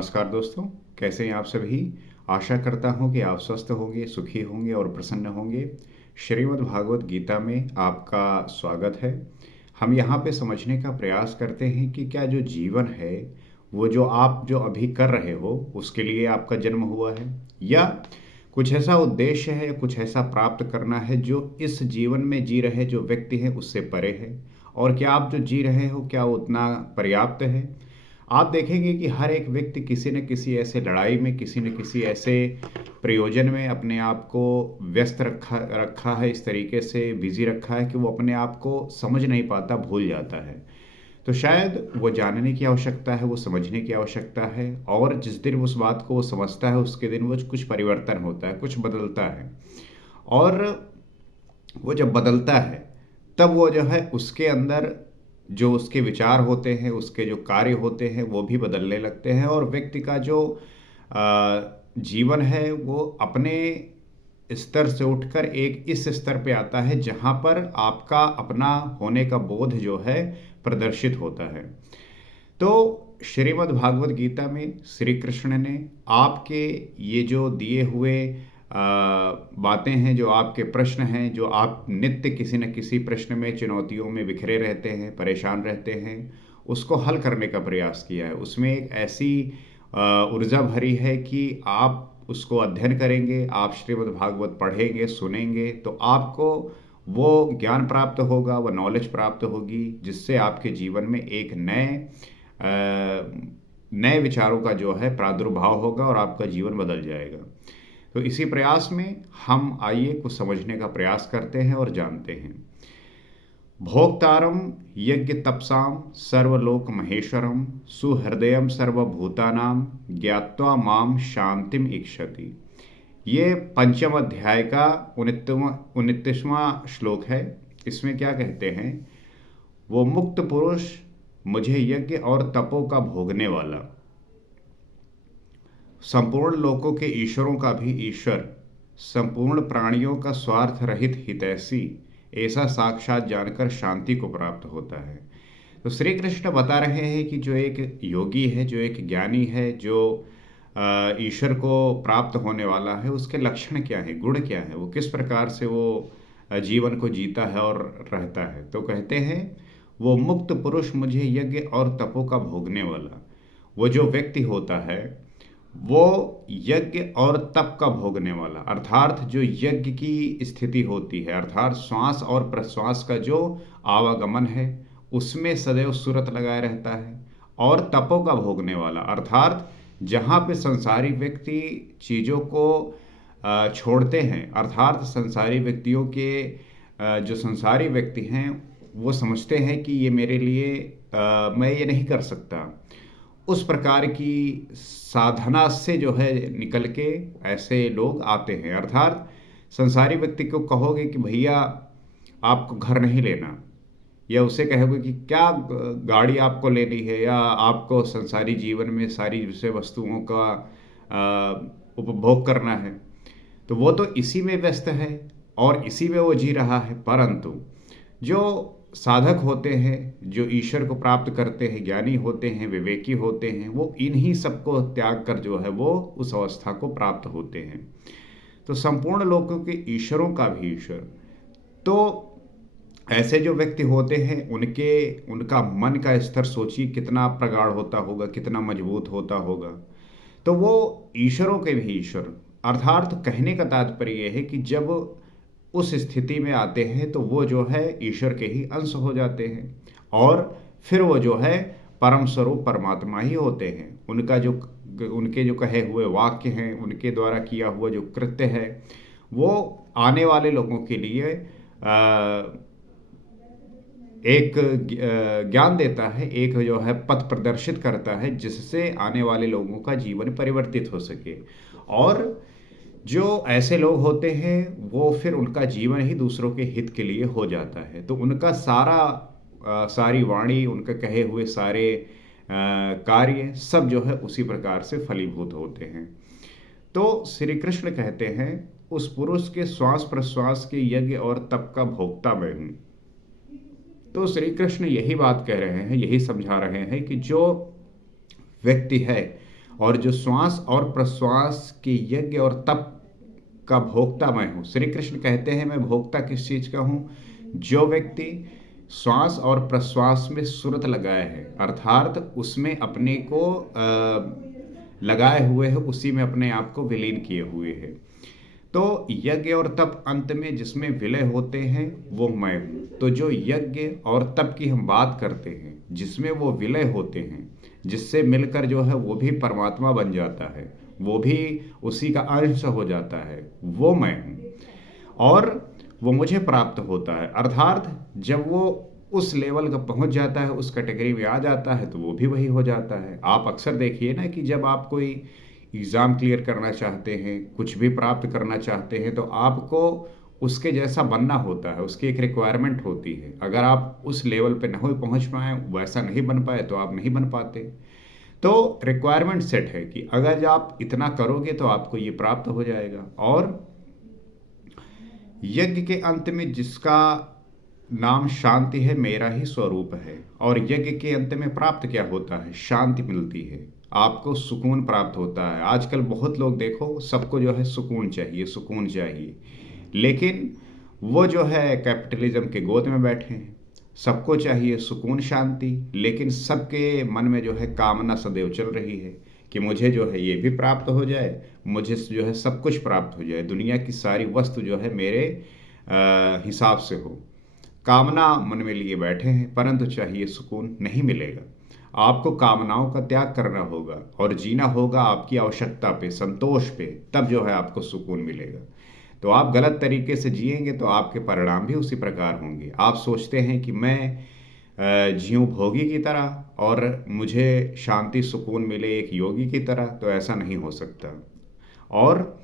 नमस्कार दोस्तों, कैसे हैं आप सभी। आशा करता हूं कि आप स्वस्थ होंगे, सुखी होंगे और प्रसन्न होंगे। श्रीमद् भागवत गीता में आपका स्वागत है। हम यहाँ पे समझने का प्रयास करते हैं कि क्या जो जीवन है वो जो अभी कर रहे हो उसके लिए आपका जन्म हुआ है, या कुछ ऐसा उद्देश्य है, कुछ ऐसा प्राप्त करना है जो इस जीवन में जी रहे जो व्यक्ति हैं उससे परे है। और क्या आप जो जी रहे हो क्या वो उतना पर्याप्त है। आप देखेंगे कि हर एक व्यक्ति किसी न किसी ऐसे लड़ाई में, किसी न किसी ऐसे प्रयोजन में अपने आप को व्यस्त रखा रखा है, इस तरीके से बिजी रखा है कि वो अपने आप को समझ नहीं पाता, भूल जाता है। तो शायद वो जानने की आवश्यकता है, वो समझने की आवश्यकता है, और जिस दिन उस बात को वो समझता है उसके दिन वो कुछ परिवर्तन होता है, कुछ बदलता है। और वो जब बदलता है तब वो जो है उसके अंदर जो उसके विचार होते हैं, उसके जो कार्य होते हैं वो भी बदलने लगते हैं, और व्यक्ति का जो जीवन है वो अपने स्तर से उठकर एक इस स्तर पे आता है जहाँ पर आपका अपना होने का बोध जो है प्रदर्शित होता है। तो श्रीमद् भागवत गीता में श्री कृष्ण ने आपके ये जो दिए हुए बातें हैं, जो आपके प्रश्न हैं, जो आप नित्य किसी न किसी प्रश्न में, चुनौतियों में बिखरे रहते हैं, परेशान रहते हैं, उसको हल करने का प्रयास किया है। उसमें एक ऐसी ऊर्जा भरी है कि आप उसको अध्ययन करेंगे, आप श्रीमद् भागवत पढ़ेंगे, सुनेंगे, तो आपको वो ज्ञान प्राप्त होगा, वो नॉलेज प्राप्त होगी, जिससे आपके जीवन में एक नए विचारों का जो है प्रादुर्भाव होगा और आपका जीवन बदल जाएगा। तो इसी प्रयास में हम आइए कुछ समझने का प्रयास करते हैं और जानते हैं। भोक्तारम यज्ञ तपसाम सर्वलोक महेश्वरम सुहृदयम सर्वभूतानाम ज्ञात्वा माम शांतिम इक्षति। ये पंचम अध्याय का 29वां श्लोक है। इसमें क्या कहते हैं, वो मुक्त पुरुष, मुझे यज्ञ और तपों का भोगने वाला, संपूर्ण लोकों के ईश्वरों का भी ईश्वर, संपूर्ण प्राणियों का स्वार्थ रहित हितैषी, ऐसा साक्षात जानकर शांति को प्राप्त होता है। तो श्री कृष्ण बता रहे हैं कि जो एक योगी है, जो एक ज्ञानी है, जो ईश्वर को प्राप्त होने वाला है, उसके लक्षण क्या है, गुण क्या है, वो किस प्रकार से वो जीवन को जीता है और रहता है। तो कहते हैं वो मुक्त पुरुष, मुझे यज्ञ और तपों का भोगने वाला। वो जो व्यक्ति होता है वो यज्ञ और तप का भोगने वाला, अर्थात जो यज्ञ की स्थिति होती है, अर्थात श्वास और प्रश्वास का जो आवागमन है उसमें सदैव सुरत लगाए रहता है, और तपों का भोगने वाला, अर्थात जहाँ पे संसारी व्यक्ति चीज़ों को छोड़ते हैं, अर्थात संसारी व्यक्तियों के जो संसारी व्यक्ति हैं वो समझते हैं कि ये मेरे लिए मैं ये नहीं कर सकता, उस प्रकार की साधना से जो है निकल के ऐसे लोग आते हैं। अर्थात संसारी व्यक्ति को कहोगे कि भैया आपको घर नहीं लेना, या उसे कहोगे कि क्या गाड़ी आपको लेनी है, या आपको संसारी जीवन में सारी विषय वस्तुओं का उपभोग करना है, तो वो तो इसी में व्यस्त है और इसी में वो जी रहा है। परंतु जो साधक होते हैं, जो ईश्वर को प्राप्त करते हैं, ज्ञानी होते हैं, विवेकी होते हैं, वो इन्हीं सबको त्याग कर जो है वो उस अवस्था को प्राप्त होते हैं। तो संपूर्ण लोगों के ईश्वरों का भी ईश्वर। तो ऐसे जो व्यक्ति होते हैं उनका मन का स्तर सोचिए कितना प्रगाढ़ होता होगा, कितना मजबूत होता होगा। तो वो ईश्वरों के भी ईश्वर, अर्थात कहने का तात्पर्य यह है कि जब उस स्थिति में आते हैं तो वो जो है ईश्वर के ही अंश हो जाते हैं, और फिर वो जो है परम स्वरूप परमात्मा ही होते हैं। उनके जो कहे हुए वाक्य हैं, उनके द्वारा किया हुआ जो कृत्य है, वो आने वाले लोगों के लिए एक ज्ञान देता है, एक जो है पथ प्रदर्शित करता है, जिससे आने वाले लोगों का जीवन परिवर्तित हो सके। और जो ऐसे लोग होते हैं वो फिर उनका जीवन ही दूसरों के हित के लिए हो जाता है। तो उनका सारी वाणी, उनके कहे हुए सारे कार्य सब जो है उसी प्रकार से फलीभूत होते हैं। तो श्री कृष्ण कहते हैं उस पुरुष के श्वास प्रश्वास के यज्ञ और तप का भोक्ता मैं हूं। तो श्री कृष्ण यही बात कह रहे हैं, यही समझा रहे हैं कि जो व्यक्ति है और जो श्वास और प्रश्वास के यज्ञ और तप का भोक्ता मैं हूँ। श्री कृष्ण कहते हैं मैं भोक्ता किस चीज़ का हूँ? जो व्यक्ति श्वास और प्रश्वास में सुरत लगाए है, अर्थात उसमें अपने को लगाए हुए है, उसी में अपने आप को विलीन किए हुए है। तो यज्ञ और तप अंत में जिसमें विलय होते हैं वो मैं हूँ। तो जो यज्ञ और तप की हम बात करते हैं, जिसमें वो विलय होते हैं, जिससे मिलकर जो है वो भी परमात्मा बन जाता है, वो भी उसी का अंश हो जाता है, वो मैं हूँ। और वो मुझे प्राप्त होता है, अर्थात जब वो उस लेवल का पहुंच जाता है, उस कैटेगरी में आ जाता है, तो वो भी वही हो जाता है। आप अक्सर देखिए ना कि जब आप कोई एग्ज़ाम क्लियर करना चाहते हैं, कुछ भी प्राप्त करना चाहते हैं, तो आपको उसके जैसा बनना होता है, उसकी एक रिक्वायरमेंट होती है। अगर आप उस लेवल पे नहीं पहुंच पाए, वैसा नहीं बन पाए, तो आप नहीं बन पाते। तो रिक्वायरमेंट सेट है कि अगर आप इतना करोगे तो आपको ये प्राप्त हो जाएगा। और यज्ञ के अंत में जिसका नाम शांति है, मेरा ही स्वरूप है। और यज्ञ के अंत में प्राप्त क्या होता है? शांति मिलती है, आपको सुकून प्राप्त होता है। आजकल बहुत लोग देखो, सबको जो है सुकून चाहिए, सुकून चाहिए, लेकिन वो जो है कैपिटलिज्म के गोद में बैठे हैं। सबको चाहिए सुकून, शांति, लेकिन सबके मन में जो है कामना सदैव चल रही है कि मुझे जो है ये भी प्राप्त हो जाए, मुझे जो है सब कुछ प्राप्त हो जाए, दुनिया की सारी वस्तु जो है मेरे हिसाब से हो। कामना मन में लिए बैठे हैं, परंतु चाहिए सुकून, नहीं मिलेगा। आपको कामनाओं का त्याग करना होगा और जीना होगा आपकी आवश्यकता पे, संतोष पे, तब जो है आपको सुकून मिलेगा। तो आप गलत तरीके से जिएंगे तो आपके परिणाम भी उसी प्रकार होंगे। आप सोचते हैं कि मैं जीऊँ भोगी की तरह और मुझे शांति सुकून मिले एक योगी की तरह, तो ऐसा नहीं हो सकता। और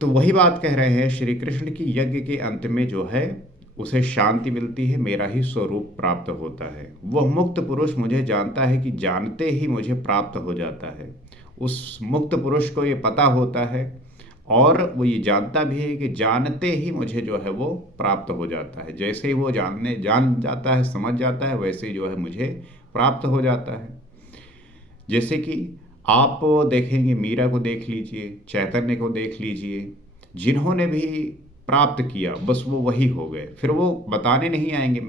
तो वही बात कह रहे हैं श्री कृष्ण की, यज्ञ के अंत में जो है उसे शांति मिलती है, मेरा ही स्वरूप प्राप्त होता है। वह मुक्त पुरुष मुझे जानता है कि जानते ही मुझे प्राप्त हो जाता है। उस मुक्त पुरुष को ये पता होता है और वो ये जानता भी है कि जानते ही मुझे जो है वो प्राप्त हो जाता है। जैसे ही वो जान जाता है, समझ जाता है, वैसे ही जो है मुझे प्राप्त हो जाता है। जैसे कि आप देखेंगे, मीरा को देख लीजिए, चैतन्य को देख लीजिए, जिन्होंने भी प्राप्त किया बस वो वही हो गए। फिर वो बताने नहीं आएंगे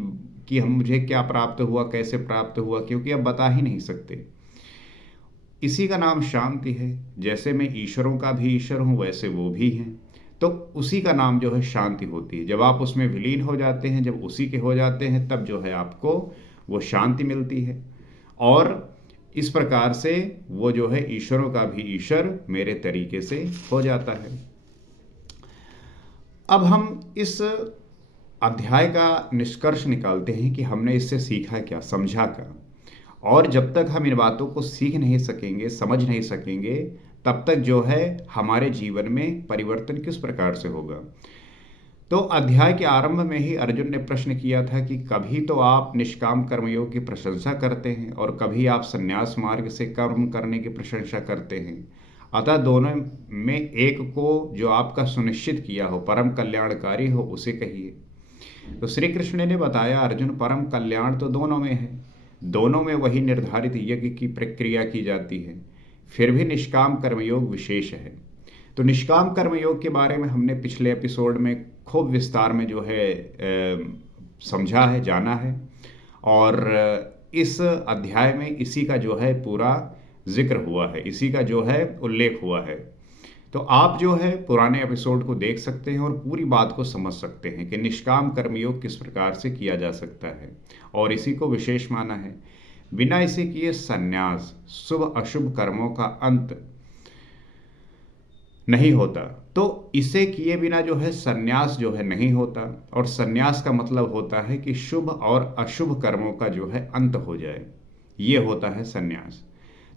कि हम मुझे क्या प्राप्त हुआ, कैसे प्राप्त हुआ, क्योंकि अब बता ही नहीं सकते। इसी का नाम शांति है। जैसे मैं ईश्वरों का भी ईश्वर हूँ, वैसे वो भी हैं। तो उसी का नाम जो है शांति होती है। जब आप उसमें विलीन हो जाते हैं, जब उसी के हो जाते हैं, तब जो है आपको वो शांति मिलती है। और इस प्रकार से वो जो है ईश्वरों का भी ईश्वर मेरे तरीके से हो जाता है। अब हम इस अध्याय का निष्कर्ष निकालते हैं कि हमने इससे सीखा क्या, समझा क्या। और जब तक हम इन बातों को सीख नहीं सकेंगे, समझ नहीं सकेंगे, तब तक जो है हमारे जीवन में परिवर्तन किस प्रकार से होगा। तो अध्याय के आरंभ में ही अर्जुन ने प्रश्न किया था कि कभी तो आप निष्काम कर्मयोग की प्रशंसा करते हैं और कभी आप संन्यास मार्ग से कर्म करने की प्रशंसा करते हैं। अतः दोनों में एक को जो आपका सुनिश्चित किया हो, परम कल्याणकारी हो, उसे कहिए। तो श्री कृष्ण ने बताया, अर्जुन, परम कल्याण तो दोनों में है, दोनों में वही निर्धारित यज्ञ की प्रक्रिया की जाती है, फिर भी निष्काम कर्मयोग विशेष है। तो निष्काम कर्मयोग के बारे में हमने पिछले एपिसोड में खूब विस्तार में जो है समझा है, जाना है, और इस अध्याय में इसी का जो है पूरा जिक्र हुआ है, इसी का जो है उल्लेख हुआ है। तो आप जो है पुराने एपिसोड को देख सकते हैं और पूरी बात को समझ सकते हैं कि निष्काम कर्मयोग किस प्रकार से किया जा सकता है, और इसी को विशेष माना है। बिना इसे किए संन्यास, शुभ अशुभ कर्मों का अंत नहीं होता। तो इसे किए बिना जो है संन्यास जो है नहीं होता, और संन्यास का मतलब होता है कि शुभ और अशुभ कर्मों का जो है अंत हो जाए, ये होता है संन्यास।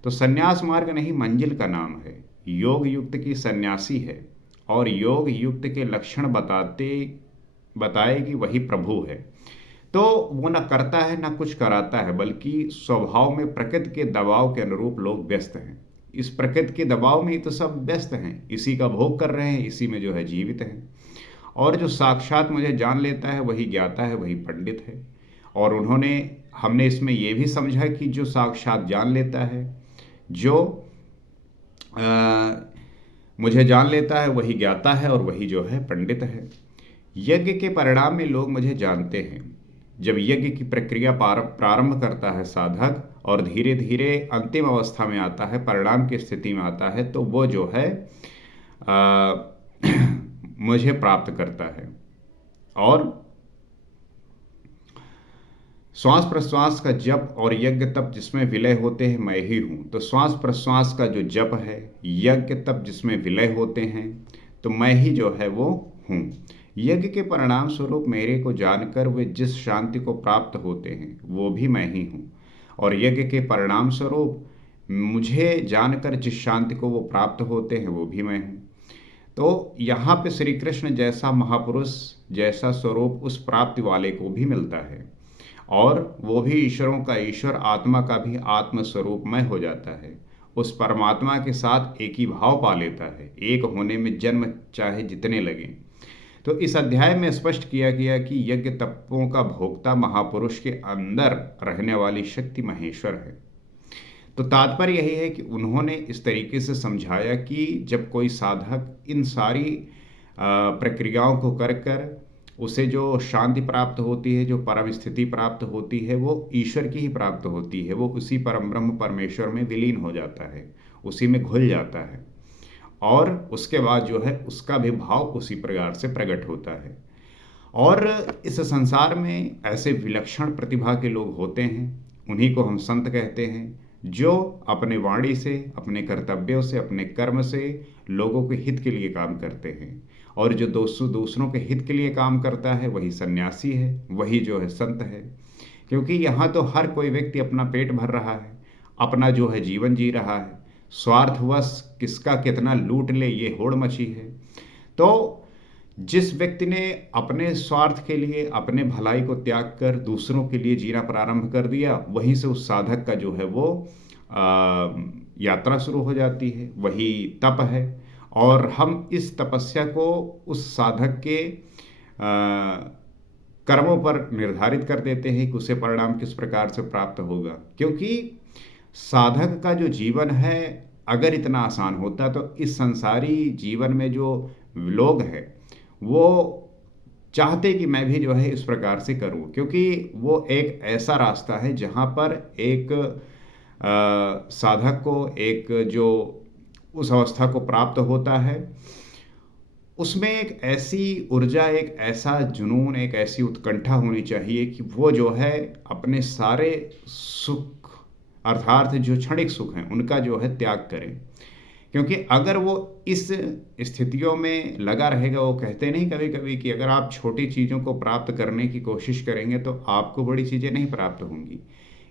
तो संन्यास मार्ग नहीं, मंजिल का नाम है। योग युक्त की सन्यासी है, और योग युक्त के लक्षण बताएगी वही प्रभु है। तो वो न करता है न कुछ कराता है, बल्कि स्वभाव में प्रकृति के दबाव के अनुरूप लोग व्यस्त हैं। इस प्रकृति के दबाव में ही तो सब व्यस्त हैं, इसी का भोग कर रहे हैं, इसी में जो है जीवित हैं। और जो साक्षात मुझे जान लेता है वही ज्ञाता है, वही पंडित है। और हमने इसमें यह भी समझा कि जो साक्षात जान लेता है जो अ, मुझे जान लेता है वही ज्ञाता है और वही जो है पंडित है। यज्ञ के परिणाम में लोग मुझे जानते हैं। जब यज्ञ की प्रक्रिया प्रारंभ करता है साधक और धीरे धीरे अंतिम अवस्था में आता है, परिणाम की स्थिति में आता है, तो वो जो है अ, मुझे प्राप्त करता है। और श्वास प्रश्वास का जप और यज्ञ तप जिसमें विलय होते हैं, मैं ही हूँ। तो श्वास प्रश्वास का जो जप है, यज्ञ तप जिसमें विलय होते हैं, तो मैं ही जो है वो हूँ। यज्ञ के परिणाम स्वरूप मेरे को जानकर वे जिस शांति को प्राप्त होते हैं वो भी मैं ही हूँ, और यज्ञ के परिणाम स्वरूप मुझे जानकर जिस शांति को वो प्राप्त होते हैं वो भी मैं हूँ। तो यहाँ पे श्री कृष्ण जैसा महापुरुष, जैसा स्वरूप उस प्राप्ति वाले को भी मिलता है, और वो भी ईश्वरों का ईश्वर, आत्मा का भी आत्म स्वरूपमय हो जाता है। उस परमात्मा के साथ एक ही भाव पा लेता है, एक होने में जन्म चाहे जितने लगें। तो इस अध्याय में स्पष्ट किया गया कि यज्ञ तपों का भोक्ता महापुरुष के अंदर रहने वाली शक्ति महेश्वर है। तो तात्पर्य यही है कि उन्होंने इस तरीके से समझाया कि जब कोई साधक इन सारी प्रक्रियाओं को कर कर उसे जो शांति प्राप्त होती है, जो परम स्थिति प्राप्त होती है, वो ईश्वर की ही प्राप्त होती है। वो उसी परम ब्रह्म परमेश्वर में विलीन हो जाता है, उसी में घुल जाता है, और उसके बाद जो है उसका भी भाव उसी प्रकार से प्रकट होता है। और इस संसार में ऐसे विलक्षण प्रतिभा के लोग होते हैं, उन्हीं को हम संत कहते हैं, जो अपने वाणी से, अपने कर्तव्यों से, अपने कर्म से लोगों के हित के लिए काम करते हैं। और जो दूसरों के हित के लिए काम करता है वही सन्यासी है, वही जो है संत है। क्योंकि यहाँ तो हर कोई व्यक्ति अपना पेट भर रहा है, अपना जो है जीवन जी रहा है, स्वार्थवश किसका कितना लूट ले ये होड़ मची है। तो जिस व्यक्ति ने अपने स्वार्थ के लिए, अपने भलाई को त्याग कर दूसरों के लिए जीना प्रारंभ कर दिया, वहीं से उस साधक का जो है वो यात्रा शुरू हो जाती है, वही तप है। और हम इस तपस्या को उस साधक के कर्मों पर निर्धारित कर देते हैं कि उसे परिणाम किस प्रकार से प्राप्त होगा। क्योंकि साधक का जो जीवन है, अगर इतना आसान होता तो इस संसारी जीवन में जो लोग हैं वो चाहते कि मैं भी जो है इस प्रकार से करूं। क्योंकि वो एक ऐसा रास्ता है जहां पर एक साधक को एक जो उस अवस्था को प्राप्त होता है, उसमें एक ऐसी ऊर्जा, एक ऐसा जुनून, एक ऐसी उत्कंठा होनी चाहिए कि वो जो है अपने सारे सुख, अर्थात जो क्षणिक सुख हैं, उनका जो है त्याग करें। क्योंकि अगर वो इस स्थितियों में लगा रहेगा, वो कहते नहीं कभी कभी कि अगर आप छोटी चीज़ों को प्राप्त करने की कोशिश करेंगे तो आपको बड़ी चीज़ें नहीं प्राप्त होंगी।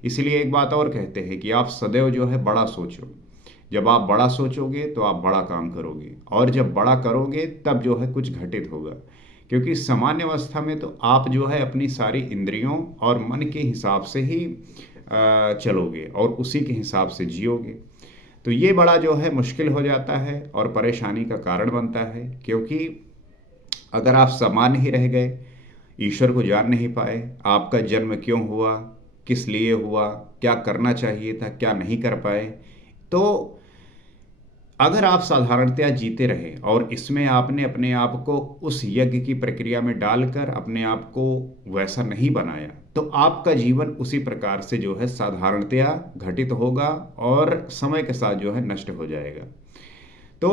इसलिए एक बात और कहते हैं कि आप सदैव जो है बड़ा सोचो। जब आप बड़ा सोचोगे तो आप बड़ा काम करोगे, और जब बड़ा करोगे तब जो है कुछ घटित होगा। क्योंकि सामान्य अवस्था में तो आप जो है अपनी सारी इंद्रियों और मन के हिसाब से ही चलोगे और उसी के हिसाब से जियोगे। तो ये बड़ा जो है मुश्किल हो जाता है और परेशानी का कारण बनता है। क्योंकि अगर आप सामान्य ही रह गए, ईश्वर को जान नहीं पाए, आपका जन्म क्यों हुआ, किस लिए हुआ, क्या करना चाहिए था, क्या नहीं कर पाए, तो अगर आप साधारणतया जीते रहे और इसमें आपने अपने आप को उस यज्ञ की प्रक्रिया में डालकर अपने आप को वैसा नहीं बनाया, तो आपका जीवन उसी प्रकार से जो है साधारणतया घटित होगा और समय के साथ जो है नष्ट हो जाएगा। तो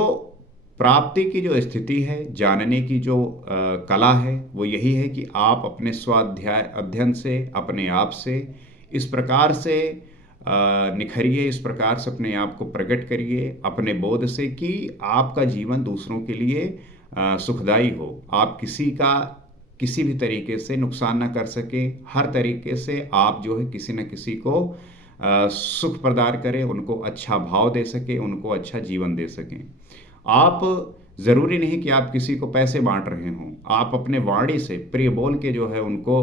प्राप्ति की जो स्थिति है, जानने की जो कला है, वो यही है कि आप अपने स्वाध्याय अध्ययन से, अपने आप से इस प्रकार से निखरिए, इस प्रकार से अपने आप को प्रकट करिए अपने बोध से कि आपका जीवन दूसरों के लिए सुखदायी हो। आप किसी का किसी भी तरीके से नुकसान ना कर सके, हर तरीके से आप जो है किसी न किसी को सुख प्रदान करें, उनको अच्छा भाव दे सके, उनको अच्छा जीवन दे सकें। आप ज़रूरी नहीं कि आप किसी को पैसे बांट रहे हों, आप अपने वाणी से प्रिय बोल के जो है उनको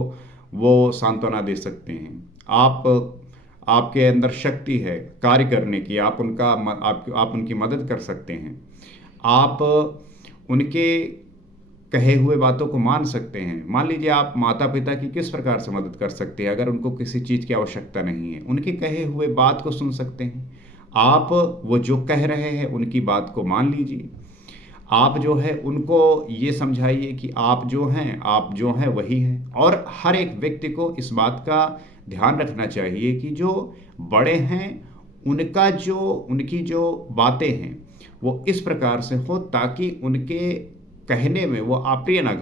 वो सांत्वना दे सकते हैं। आपके अंदर शक्ति है कार्य करने की, आप उनकी मदद कर सकते हैं। आप उनके कहे हुए बातों को मान सकते हैं। मान लीजिए आप माता पिता की किस प्रकार से मदद कर सकते हैं, अगर उनको किसी चीज़ की आवश्यकता नहीं है, उनके कहे हुए बात को सुन सकते हैं। आप वो जो कह रहे हैं उनकी बात को मान लीजिए। आप जो है उनको ये समझाइए कि आप जो हैं वही हैं। और हर एक व्यक्ति को इस बात का ध्यान रखना चाहिए कि जो बड़े हैं उनकी जो बातें हैं वो इस प्रकार से हो ताकि उनके कहने में वो अप्रिय ना